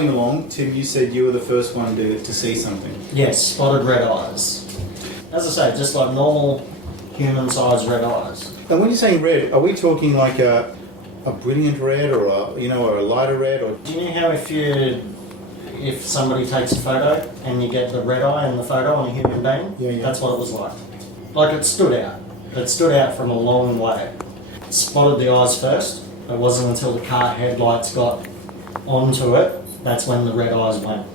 driving along, Tim, you said you were the first one to see something. Yes, spotted red eyes. As I say, just like normal human-sized red eyes. And when you're saying red, are we talking like a brilliant red or a lighter red? Or Do you know how if somebody takes a photo and you get the red eye in the photo on a human being? Yeah. That's what it was like. Like it stood out. It stood out from a long way. It spotted the eyes first. It wasn't until the car headlights got onto it, that's when the red eyes went.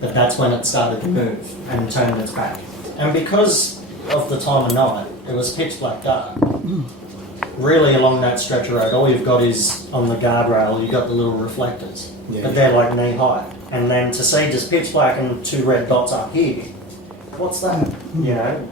But that's when it started to move and turned its back. And because of the time of night, it was pitch black dark. Really along that stretch of road, all you've got is on the guardrail, you've got the little reflectors. Yeah. But they're like knee high. And then to see just pitch black and two red dots up here, what's that? You know?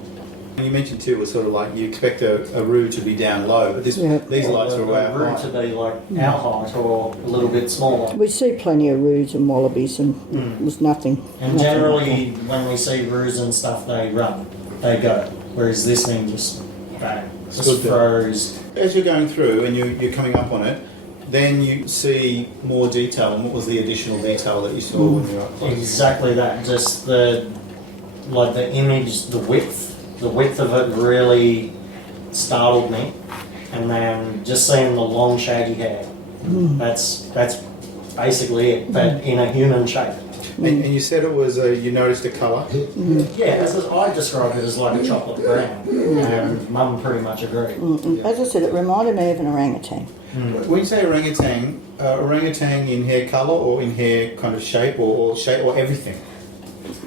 And you mentioned too, was sort of like you expect a roo to be down low, but these lights are way up root high. to be like our height or a little bit smaller. We see plenty of roos and wallabies, and there's nothing. And nothing generally, when we see roos and stuff, they run, they go. Whereas this thing just bang, just froze. As you're going through and you're coming up on it, then you see more detail. And what was the additional detail that you saw when you were up close? Exactly that. Just the image, the width of it really startled me. And then just seeing the long shaggy hair. That's basically it, but in a human shape. And you said it was you noticed a colour. Yeah, I described it as like a chocolate brown, and Mum pretty much agreed. As I said, it reminded me of an orangutan. When you say orangutan in hair colour or in hair kind of shape or shape or everything?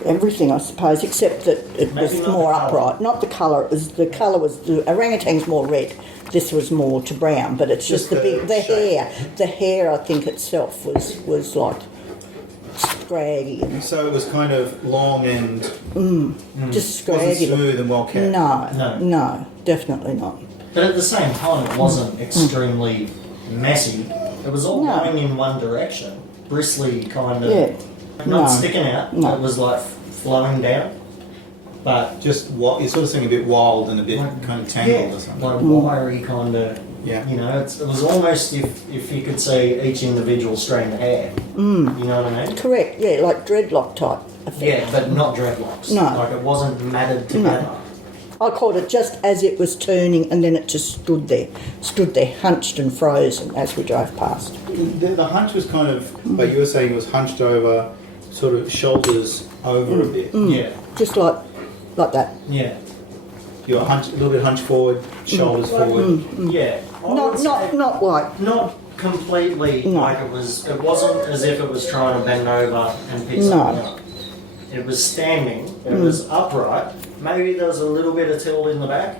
Everything, I suppose, except that it Maybe was not more the colour. upright. Not the colour. The orangutan's more red. This was more to brown, but it's just the shape. hair. The hair, I think itself was like scraggy and So it was kind of long and just wasn't scraggy. smooth and well kept. No, definitely not. But at the same time, it wasn't extremely messy. It was all No. going in one direction, bristly kind of, Yeah. not No. sticking out. No. It was like flowing down, but Just you're sort of saying a bit wild and a bit kind of tangled or something. like wiry kind of. Yeah. You know, it was almost if you could see each individual strand of hair. You know what I mean? Correct. Yeah, like dreadlock type effect. Yeah, but not dreadlocks. No. Like it wasn't matted together. I caught it just as it was turning, and then it just stood there, hunched and frozen as we drove past. The hunch was kind of, but you were saying it was hunched over, sort of shoulders over a bit. Yeah. Just like that. Yeah. You're a little bit hunched forward, shoulders forward. Yeah. I would say- Not like. Not completely No. like it was. It wasn't as if it was trying to bend over and pick something up. It was standing. It was upright. Maybe there was a little bit of tilt in the back,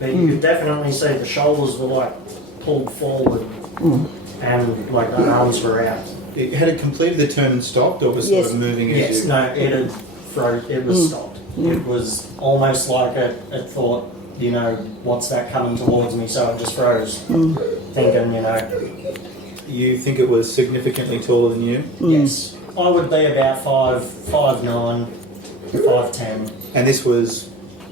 but you could definitely see the shoulders were like pulled forward and like the arms were out. Had it completed the turn and stopped, or was Yes. sort of moving as Yes. you? No. It had froze. It was stopped. It was almost like it thought, you know, what's that coming towards me? So it just froze, thinking, you know. You think it was significantly taller than you? Yes, I would be about 5'9", 5'10", And this was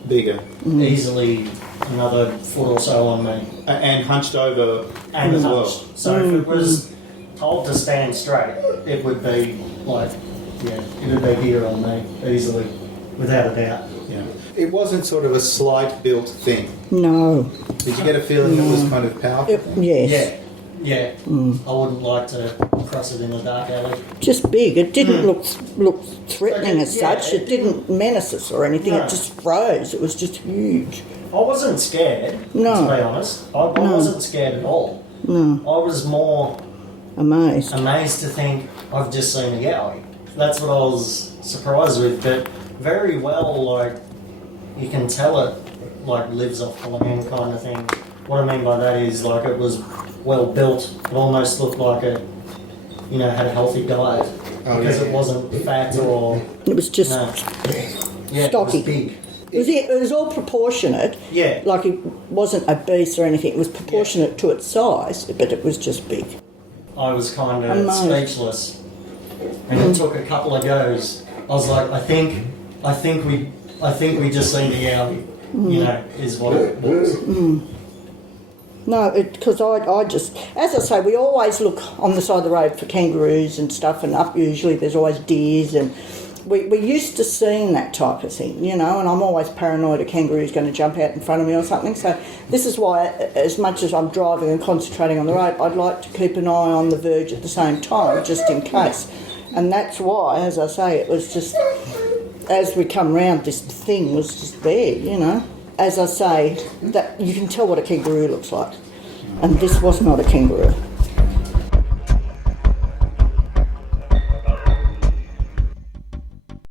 bigger easily another foot or so on me, and hunched over and as well. touched. So if it was told to stand straight, it would be like, yeah, it would be here on me easily, without a doubt. Yeah. It wasn't sort of a slight built thing. No. Did you get a feeling it was kind of powerful? Yes. Yeah, yeah. I wouldn't like to cross it in a dark alley. Just big. It didn't look threatening as Yeah, such. it It didn't menace us or anything. No. It just froze. It was just huge. I wasn't scared, No. to be honest. I wasn't scared at all. No. I was more Amazed. amazed to think I've just seen a Yowie. That's what I was surprised with, but very well, like, you can tell it, like, lives off the land kind of thing. What I mean by that is, like, it was well built. It almost looked like it, you know, had a healthy diet. Because it wasn't fat or... It was just No. Yeah, stocky. it was big. It was all proportionate. Yeah. Like it wasn't obese or anything. It was proportionate to its size, but it was just big. I was kind of Amazed. speechless. And it took a couple of goes. I was like, I think we just seen the Yowie, you know, is what it was. No, because I just, as I say, we always look on the side of the road for kangaroos and stuff, and up usually there's always deers, and we're used to seeing that type of thing, you know, and I'm always paranoid a kangaroo's going to jump out in front of me or something. So this is why, as much as I'm driving and concentrating on the road, I'd like to keep an eye on the verge at the same time, just in case. And that's why, as I say, it was just, as we come round, this thing was just there, you know. As I say, that you can tell what a kangaroo looks like. And this was not a kangaroo.